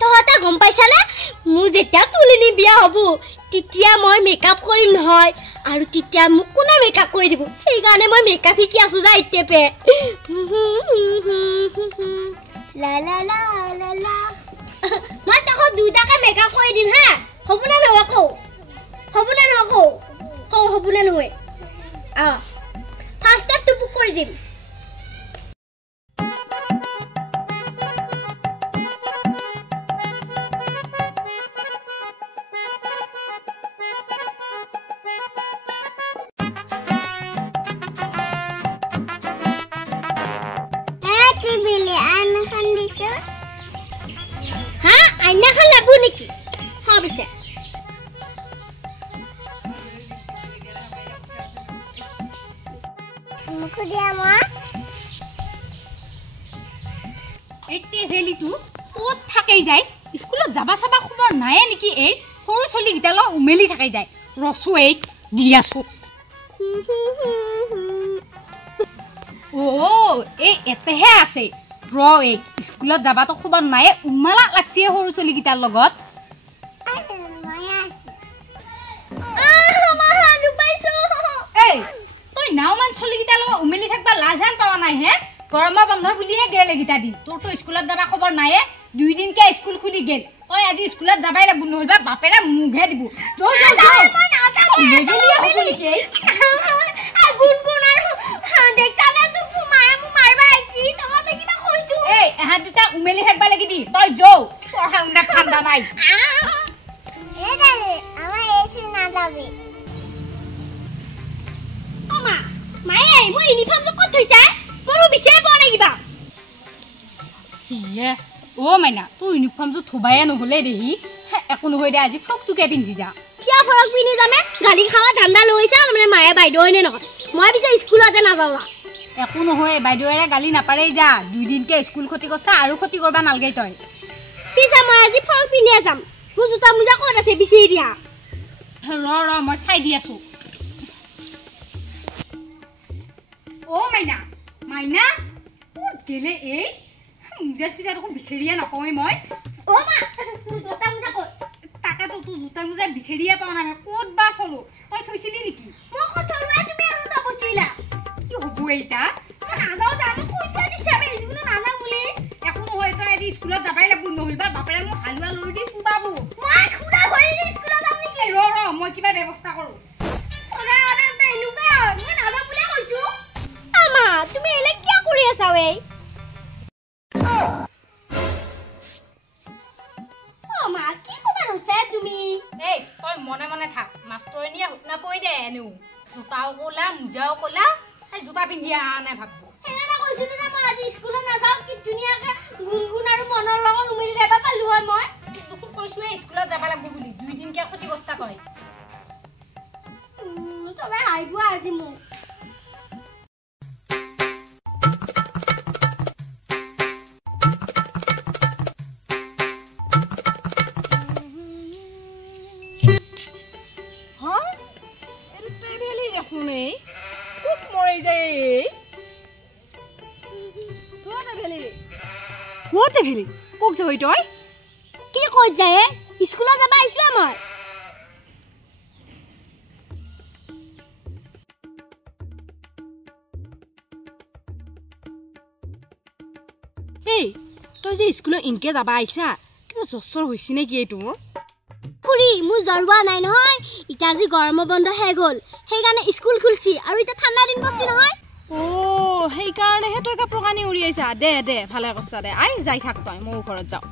তহঁতে গম পাইছানে মোৰ যেতিয়া তুলিনি বিয়া হ'ব তেতিয়া মই মেকআপ কৰিম নহয় আৰু তেতিয়া মোক কোনে মেকআপ কৰি দিব সেইকাৰণে মই মেকআপ শিকি আছো যা ইতেপে লা লা লা লা লা মই তাকো দুইটাকে মেকআপ কৰি দিম হা হ'ব না নহয় কও হ'ব না নহয় কও হ'ব না নহয় ফাৰ্ষ্ট ষ্টেপ বুক কৰি দিম স্কুলত যাবা চাবা খবৰ নাই নেকি এই সৰু চলি গিটাল উমেলি থাকাই যায় ৰসু এই দি আছো ও এই এতেহে আছে ৰ এই স্কুলত যাবা তো খবৰ নাই উমালা লাগছে সৰু চলি গিটাৰ লগত এই তই নাওমান চলি গিটাৰ লগত উমেলি থাকবা লাজান পাৱা নাই হে গৰমা বন্ধ বুলিহে গেলে গিটা দিন তোৰ তো স্কুলত যাবা খবৰ নাই 2 দিন কে স্কুল খুলি গেল তই আজি স্কুলত যাবাই লাগব নহলবা বাপেৰা মুঘে দিব তই মই নাটা মেগেলিয়া হবলি কে গুনগুন আৰু দেখছানে তু মায়ে মু মারবা আইছি তোমাতে কিবা কইছো এই এহা দুটা উমেলি হেকবা লাগি দি তই যও পঢ়াউনা ঠান্ডা নাই এ দাদা আমার এসি না যাবে ওমা মায়ে মই ইউনিফর্ম তো কত হইছে মোর বিছে বনে কিবা ইয়ে ও মাইনা তুই ইউনিফর্ম তো থবায়া নহলে দেহি একো নহই দে আজি ফ্রক তুকে পিন্ধি যা কিয়া ফ্রক পিন্ধি যামে গালি খাওয়া ধান্দা লইছা মানে মায়ে বাইদেউ হইনে নক মই বিছে স্কুলতে না যাবা একো নহই বাইদেউৰে গালি নাপাৰে যা 2 দিন কে স্কুল খতি কৰছা আৰু খতি কৰবা নালগে তই পিছে মই আজি ফ্রক পিন্ধি যাম মু জুতা মুজা ক'ত আছে বিছে দিয়া ৰ মই চাই দি আছো ও মাইনা মাইনা ও গেলে এই মুজা সিজা দেখোন বিচেৰিয়া নাপাওঁই মই ও মা জোতা মুজা ক'ত তাকে তো তু জোতা মুজা বিচেৰিয়া পাও না ক'ত বা থলো তই থৈছিলি নেকি মই ক'ত থলো তুমি আৰু তা বচিলা কি হ'ব এইটা নাযাও জানো ক'ত দিছে আমি ইগুনো নাযাও বুলি একো নহয় তই আজি স্কুলত যাবাই লাগব নহলবা বাপৰে মোক হালুৱা লৰি দি কুবাবো মই খুৰা ভৰি দি স্কুলত যাম নেকি ৰ মই কিবা ব্যৱস্থা কৰো ওলা ওলা তই লুকা মই নাযাও বুলি কৈছো আমা তুমি এলে কি কৰি আছা ৱে মা কি কথা হৈছে তুমি এই তই মনে মনে থাক মাষ্টৰনিয়া হুকনা কই দে এনু জোতাও কোলা মুজাও কোলা এই জোতা পিন্ধি আনে ভাববো এনা কৈছিলো না মই আজি স্কুলত নাযাও কি ধুনিয়াকে গুনগুন আৰু মনৰ লগত উমিলি যাবা পালো হয় মই কিন্তু কৈছো স্কুলত যাবা লাগব বুলি 2 দিন কে খতি কৰছা তই তবে আইবো আজি মোক What ভেলি কোক যাই তই কি কই যায় স্কুলত যাবা আইছো মই এই তই যে স্কুলত ইনকে যাবা আইছা কিবা জসৰ হৈছি নে কি তোৰ খুৰি মু জৰবা নাই নহয় ইটা আজি গৰম বন্ধ হে গল হেগানে স্কুল খুলছি আৰু ইটা ঠাণ্ডা দিন বসি নহয় ও হেই কাৰণে হে তই কাপড় কানি উৰি আইছা দে দে ভালে কৰছা দে আই যাই থাক তই মো ঘৰত যাও